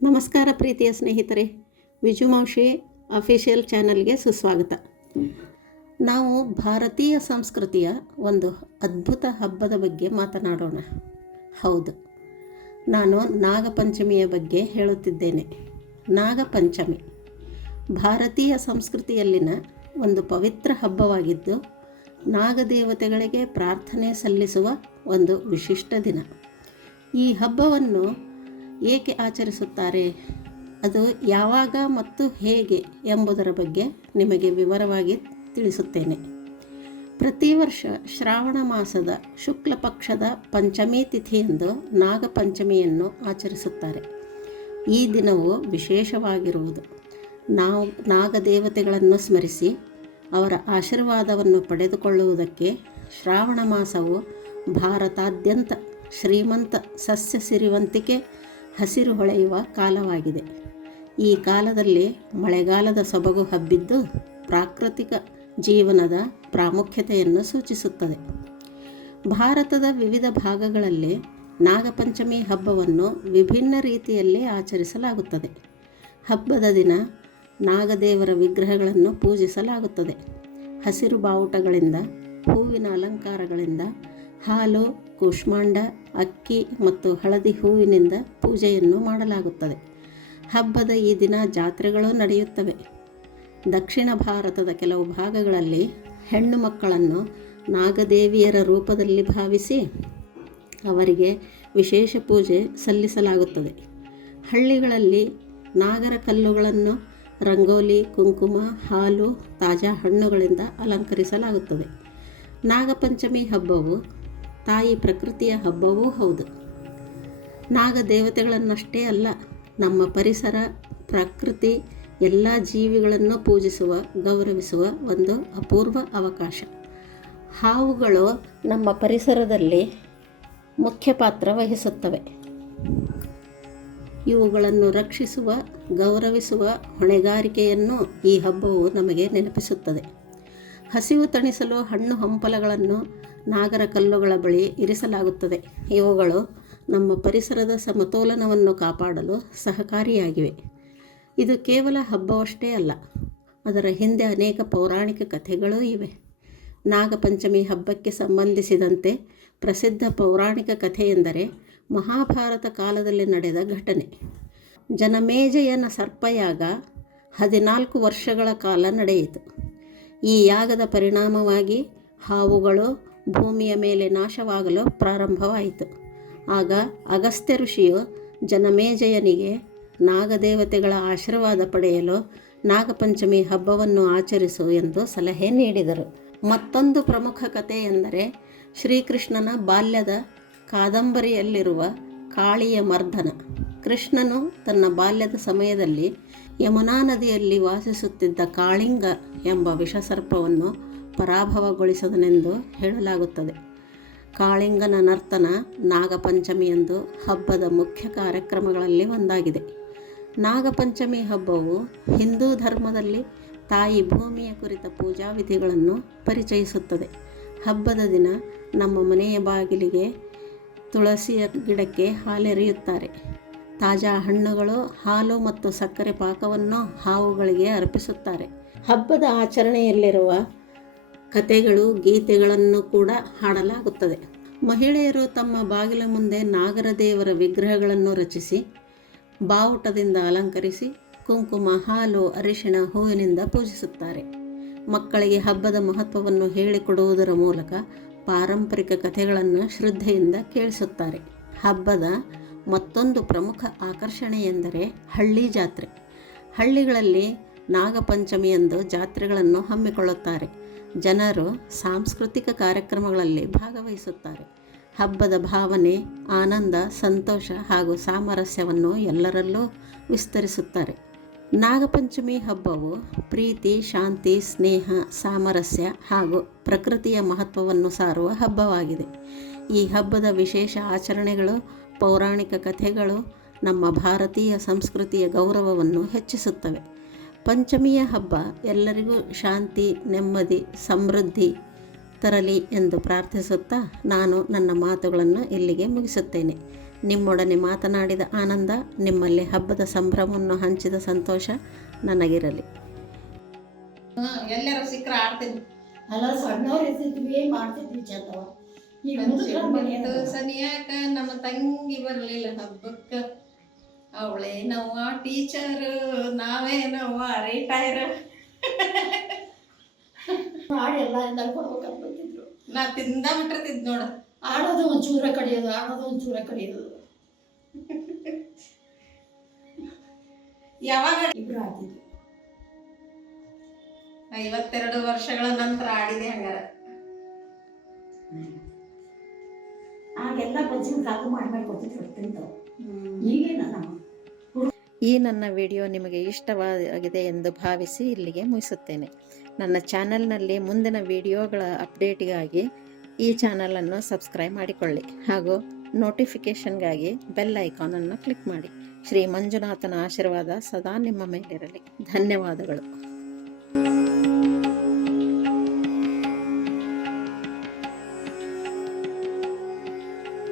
ನಮಸ್ಕಾರ ಪ್ರೀತಿಯ ಸ್ನೇಹಿತರೆ, ವಿಜುಮಾಂಶಿ ಅಫಿಷಿಯಲ್ ಚಾನಲ್ಗೆ ಸುಸ್ವಾಗತ. ನಾವು ಭಾರತೀಯ ಸಂಸ್ಕೃತಿಯ ಒಂದು ಅದ್ಭುತ ಹಬ್ಬದ ಬಗ್ಗೆ ಮಾತನಾಡೋಣ. ಹೌದು, ನಾನು ನಾಗಪಂಚಮಿಯ ಬಗ್ಗೆ ಹೇಳುತ್ತಿದ್ದೇನೆ. ನಾಗಪಂಚಮಿ ಭಾರತೀಯ ಸಂಸ್ಕೃತಿಯಲ್ಲಿನ ಒಂದು ಪವಿತ್ರ ಹಬ್ಬವಾಗಿದ್ದು, ನಾಗದೇವತೆಗಳಿಗೆ ಪ್ರಾರ್ಥನೆ ಸಲ್ಲಿಸುವ ಒಂದು ವಿಶಿಷ್ಟ ದಿನ. ಈ ಹಬ್ಬವನ್ನು ಏಕೆ ಆಚರಿಸುತ್ತಾರೆ, ಅದು ಯಾವಾಗ ಮತ್ತು ಹೇಗೆ ಎಂಬುದರ ಬಗ್ಗೆ ನಿಮಗೆ ವಿವರವಾಗಿ ತಿಳಿಸುತ್ತೇನೆ. ಪ್ರತಿ ವರ್ಷ ಶ್ರಾವಣ ಮಾಸದ ಶುಕ್ಲ ಪಕ್ಷದ ಪಂಚಮಿ ತಿಥಿಯಂದು ನಾಗಪಂಚಮಿಯನ್ನು ಆಚರಿಸುತ್ತಾರೆ. ಈ ದಿನವು ವಿಶೇಷವಾಗಿರುವುದು. ನಾವು ನಾಗದೇವತೆಗಳನ್ನು ಸ್ಮರಿಸಿ ಅವರ ಆಶೀರ್ವಾದವನ್ನು ಪಡೆದುಕೊಳ್ಳುವುದಕ್ಕೆ ಶ್ರಾವಣ ಮಾಸವು ಭಾರತಾದ್ಯಂತ ಶ್ರೀಮಂತ ಸಸ್ಯ ಸಿರಿವಂತಿಕೆ ಹಸಿರು ಹೊಳೆಯುವ ಕಾಲವಾಗಿದೆ. ಈ ಕಾಲದಲ್ಲಿ ಮಳೆಗಾಲದ ಸೊಬಗು ಹಬ್ಬಿದ್ದು ಪ್ರಾಕೃತಿಕ ಜೀವನದ ಪ್ರಾಮುಖ್ಯತೆಯನ್ನು ಸೂಚಿಸುತ್ತದೆ. ಭಾರತದ ವಿವಿಧ ಭಾಗಗಳಲ್ಲಿ ನಾಗಪಂಚಮಿ ಹಬ್ಬವನ್ನು ವಿಭಿನ್ನ ರೀತಿಯಲ್ಲಿ ಆಚರಿಸಲಾಗುತ್ತದೆ. ಹಬ್ಬದ ದಿನ ನಾಗದೇವರ ವಿಗ್ರಹಗಳನ್ನು ಪೂಜಿಸಲಾಗುತ್ತದೆ. ಹಸಿರು ಬಾವುಟಗಳಿಂದ, ಹೂವಿನ ಅಲಂಕಾರಗಳಿಂದ, ಹಾಲು, ಕೂಷ್ಮಾಂಡ, ಅಕ್ಕಿ ಮತ್ತು ಹಳದಿ ಹೂವಿನಿಂದ ಪೂಜೆಯನ್ನು ಮಾಡಲಾಗುತ್ತದೆ. ಹಬ್ಬದ ಈ ದಿನ ಜಾತ್ರೆಗಳು ನಡೆಯುತ್ತವೆ. ದಕ್ಷಿಣ ಭಾರತದ ಕೆಲವು ಭಾಗಗಳಲ್ಲಿ ಹೆಣ್ಣು ಮಕ್ಕಳನ್ನು ನಾಗದೇವಿಯರ ರೂಪದಲ್ಲಿ ಭಾವಿಸಿ ಅವರಿಗೆ ವಿಶೇಷ ಪೂಜೆ ಸಲ್ಲಿಸಲಾಗುತ್ತದೆ. ಹಳ್ಳಿಗಳಲ್ಲಿ ನಾಗರ ಕಲ್ಲುಗಳನ್ನು ರಂಗೋಲಿ, ಕುಂಕುಮ, ಹಾಲು, ತಾಜಾ ಹಣ್ಣುಗಳಿಂದ ಅಲಂಕರಿಸಲಾಗುತ್ತದೆ. ನಾಗಪಂಚಮಿ ಹಬ್ಬವು ತಾಯಿ ಪ್ರಕೃತಿಯ ಹಬ್ಬವೂ ಹೌದು. ನಾಗದೇವತೆಗಳನ್ನಷ್ಟೇ ಅಲ್ಲ, ನಮ್ಮ ಪರಿಸರ, ಪ್ರಕೃತಿ, ಎಲ್ಲ ಜೀವಿಗಳನ್ನು ಪೂಜಿಸುವ, ಗೌರವಿಸುವ ಒಂದು ಅಪೂರ್ವ ಅವಕಾಶ. ಹಾವುಗಳು ನಮ್ಮ ಪರಿಸರದಲ್ಲಿ ಮುಖ್ಯ ಪಾತ್ರ ವಹಿಸುತ್ತವೆ. ಇವುಗಳನ್ನು ರಕ್ಷಿಸುವ, ಗೌರವಿಸುವ ಹೊಣೆಗಾರಿಕೆಯನ್ನು ಈ ಹಬ್ಬವು ನಮಗೆ ನೆನಪಿಸುತ್ತದೆ. ಹಸಿವು ತಣಿಸಲು ಹಣ್ಣು ಹಂಪಲಗಳನ್ನು ನಾಗರ ಕಲ್ಲುಗಳ ಬಳಿ ಇರಿಸಲಾಗುತ್ತದೆ. ಇವುಗಳು ನಮ್ಮ ಪರಿಸರದ ಸಮತೋಲನವನ್ನು ಕಾಪಾಡಲು ಸಹಕಾರಿಯಾಗಿವೆ. ಇದು ಕೇವಲ ಹಬ್ಬವಷ್ಟೇ ಅಲ್ಲ, ಅದರ ಹಿಂದೆ ಅನೇಕ ಪೌರಾಣಿಕ ಕಥೆಗಳೂ ಇವೆ. ನಾಗಪಂಚಮಿ ಹಬ್ಬಕ್ಕೆ ಸಂಬಂಧಿಸಿದಂತೆ ಪ್ರಸಿದ್ಧ ಪೌರಾಣಿಕ ಕಥೆಯೆಂದರೆ ಮಹಾಭಾರತ ಕಾಲದಲ್ಲಿ ನಡೆದ ಘಟನೆ. ಜನಮೇಜಯನ ಸರ್ಪಯಾಗ 14 ವರ್ಷಗಳ ಕಾಲ ನಡೆಯಿತು. ಈ ಯಾಗದ ಪರಿಣಾಮವಾಗಿ ಹಾವುಗಳು ಭೂಮಿಯ ಮೇಲೆ ನಾಶವಾಗಲು ಪ್ರಾರಂಭವಾಯಿತು. ಆಗ ಅಗಸ್ತ್ಯ ಋಷಿಯು ಜನಮೇಜಯನಿಗೆ ನಾಗದೇವತೆಗಳ ಆಶೀರ್ವಾದ ಪಡೆಯಲು ನಾಗಪಂಚಮಿ ಹಬ್ಬವನ್ನು ಆಚರಿಸು ಎಂದು ಸಲಹೆ ನೀಡಿದರು. ಮತ್ತೊಂದು ಪ್ರಮುಖ ಕಥೆ ಎಂದರೆ ಶ್ರೀಕೃಷ್ಣನ ಬಾಲ್ಯದ ಕಾದಂಬರಿಯಲ್ಲಿರುವ ಕಾಳಿಯ ಮರ್ದನ. ಕೃಷ್ಣನು ತನ್ನ ಬಾಲ್ಯದ ಸಮಯದಲ್ಲಿ ಯಮುನಾ ನದಿಯಲ್ಲಿ ವಾಸಿಸುತ್ತಿದ್ದ ಕಾಳಿಂಗ ಎಂಬ ವಿಷಸರ್ಪವನ್ನು ಪರಾಭವಗೊಳಿಸದನೆಂದು ಹೇಳಲಾಗುತ್ತದೆ. ಕಾಳಿಂಗನ ನರ್ತನ ನಾಗಪಂಚಮಿಯಂದು ಹಬ್ಬದ ಮುಖ್ಯ ಕಾರ್ಯಕ್ರಮಗಳಲ್ಲಿ ಒಂದಾಗಿದೆ. ನಾಗಪಂಚಮಿ ಹಬ್ಬವು ಹಿಂದೂ ಧರ್ಮದಲ್ಲಿ ತಾಯಿ ಭೂಮಿಯ ಕುರಿತ ಪೂಜಾ ವಿಧಿಗಳನ್ನು ಪರಿಚಯಿಸುತ್ತದೆ. ಹಬ್ಬದ ದಿನ ನಮ್ಮ ಮನೆಯ ಬಾಗಿಲಿಗೆ ತುಳಸಿಯ ಗಿಡಕ್ಕೆ ಹಾಲೆರೆಯುತ್ತಾರೆ. ತಾಜಾ ಹಣ್ಣುಗಳು, ಹಾಲು ಮತ್ತು ಸಕ್ಕರೆ ಪಾಕವನ್ನು ಹಾವುಗಳಿಗೆ ಅರ್ಪಿಸುತ್ತಾರೆ. ಹಬ್ಬದ ಆಚರಣೆಯಲ್ಲಿರುವ ಕಥೆಗಳು, ಗೀತೆಗಳನ್ನು ಕೂಡ ಹಾಡಲಾಗುತ್ತದೆ. ಮಹಿಳೆಯರು ತಮ್ಮ ಬಾಗಿಲ ಮುಂದೆ ನಾಗರ ದೇವರ ವಿಗ್ರಹಗಳನ್ನು ರಚಿಸಿ ಬಾವುಟದಿಂದ ಅಲಂಕರಿಸಿ ಕುಂಕುಮ, ಹಾಲು, ಅರಿಶಿಣ, ಹೂವಿನಿಂದ ಪೂಜಿಸುತ್ತಾರೆ. ಮಕ್ಕಳಿಗೆ ಹಬ್ಬದ ಮಹತ್ವವನ್ನು ಹೇಳಿಕೊಡುವುದರ ಮೂಲಕ ಪಾರಂಪರಿಕ ಕಥೆಗಳನ್ನು ಶ್ರದ್ಧೆಯಿಂದ ಕೇಳಿಸುತ್ತಾರೆ. ಹಬ್ಬದ ಮತ್ತೊಂದು ಪ್ರಮುಖ ಆಕರ್ಷಣೆ ಎಂದರೆ ಹಳ್ಳಿ ಜಾತ್ರೆ. ಹಳ್ಳಿಗಳಲ್ಲಿ ನಾಗಪಂಚಮಿಯಂದು ಜಾತ್ರೆಗಳನ್ನು ಹಮ್ಮಿಕೊಳ್ಳುತ್ತಾರೆ. ಜನರು ಸಾಂಸ್ಕೃತಿಕ ಕಾರ್ಯಕ್ರಮಗಳಲ್ಲಿ ಭಾಗವಹಿಸುತ್ತಾರೆ. ಹಬ್ಬದ ಭಾವನೆ, ಆನಂದ, ಸಂತೋಷ ಹಾಗೂ ಸಾಮರಸ್ಯವನ್ನು ಎಲ್ಲರಲ್ಲೂ ವಿಸ್ತರಿಸುತ್ತಾರೆ. ನಾಗಪಂಚಮಿ ಹಬ್ಬವು ಪ್ರೀತಿ, ಶಾಂತಿ, ಸ್ನೇಹ, ಸಾಮರಸ್ಯ ಹಾಗೂ ಪ್ರಕೃತಿಯ ಮಹತ್ವವನ್ನು ಸಾರುವ ಹಬ್ಬವಾಗಿದೆ. ಈ ಹಬ್ಬದ ವಿಶೇಷ ಆಚರಣೆಗಳು, ಪೌರಾಣಿಕ ಕಥೆಗಳು ನಮ್ಮ ಭಾರತೀಯ ಸಂಸ್ಕೃತಿಯ ಗೌರವವನ್ನು ಹೆಚ್ಚಿಸುತ್ತವೆ. ಪಂಚಮಿಯ ಹಬ್ಬ ಎಲ್ಲರಿಗೂ ಶಾಂತಿ, ನೆಮ್ಮದಿ, ಸಮೃದ್ಧಿ ತರಲಿ ಎಂದು ಪ್ರಾರ್ಥಿಸುತ್ತಾ ನಾನು ನನ್ನ ಮಾತುಗಳನ್ನು ಇಲ್ಲಿಗೆ ಮುಗಿಸುತ್ತೇನೆ. ನಿಮ್ಮೊಡನೆ ಮಾತನಾಡಿದ ಆನಂದ, ನಿಮ್ಮಲ್ಲಿ ಹಬ್ಬದ ಸಂಭ್ರಮವನ್ನು ಹಂಚಿದ ಸಂತೋಷ ನನಗಿರಲಿ. ಎಲ್ಲರೂ ಸಿಕ್ಕರೆ ಆಡ್ತೀನಿ. ಅಲ್ಲ ಸಣ್ಣವ್ರು ಇರ್ತಿದ್ವಿ ಮಾಡ್ತಿದ್ವಿ ಚಂದವ. ಈಗ ಸನಿಯಾಕ ನಮ್ಮ ತಂಗಿ ಬರಲಿಲ್ಲ ಹಬ್ಬಕ್ಕೆ. ಅವಳೇ ನಾವು ಟೀಚರ್, ನಾವೇ ನಾವು ರಿಟೈರ್. ಮಾಡಿ ಎಲ್ಲ ನಡ್ಕೊಡ್ಬೇಕಂತ ಬಂದಿದ್ರು. ನಾ ತಿಂದ ಬಿಟ್ಟಿರ್ತಿದ್ ನೋಡ. ಆಡೋದು ಒಂಚೂರ ಕಡಿಯೋದು, ಆಡೋದು ಒಂಚೂರ ಕಡಿಯೋದು. ಯಾವಾಗ ಇಬ್ರು ಆಡ್ತಿದ್ವಿ. 52 ವರ್ಷಗಳ ನಂತರ ಆಡಿದೆ ಹಂಗಾರ. ಆಗೆಲ್ಲ ಬಜ್ಜಿ ಕಾಕು ಮಾಡ್ಕೊಡ್ತಿದ್ರು ತಿಂತವು. ಈಗೇನ ನಮ್ಮ ಈ ನನ್ನ ವಿಡಿಯೋ ನಿಮಗೆ ಇಷ್ಟವಾಗಿದೆ ಎಂದು ಭಾವಿಸಿ ಇಲ್ಲಿಗೆ ಮುಗಿಸುತ್ತೇನೆ. ನನ್ನ ಚಾನಲ್ನಲ್ಲಿ ಮುಂದಿನ ವಿಡಿಯೋಗಳ ಅಪ್ಡೇಟ್ಗಾಗಿ ಈ ಚಾನಲನ್ನು ಸಬ್ಸ್ಕ್ರೈಬ್ ಮಾಡಿಕೊಳ್ಳಿ ಹಾಗೂ ನೋಟಿಫಿಕೇಷನ್ಗಾಗಿ ಬೆಲ್ ಐಕಾನನ್ನು ಕ್ಲಿಕ್ ಮಾಡಿ. ಶ್ರೀ ಮಂಜುನಾಥನ ಆಶೀರ್ವಾದ ಸದಾ ನಿಮ್ಮ ಮೇಲಿರಲಿ. ಧನ್ಯವಾದಗಳು.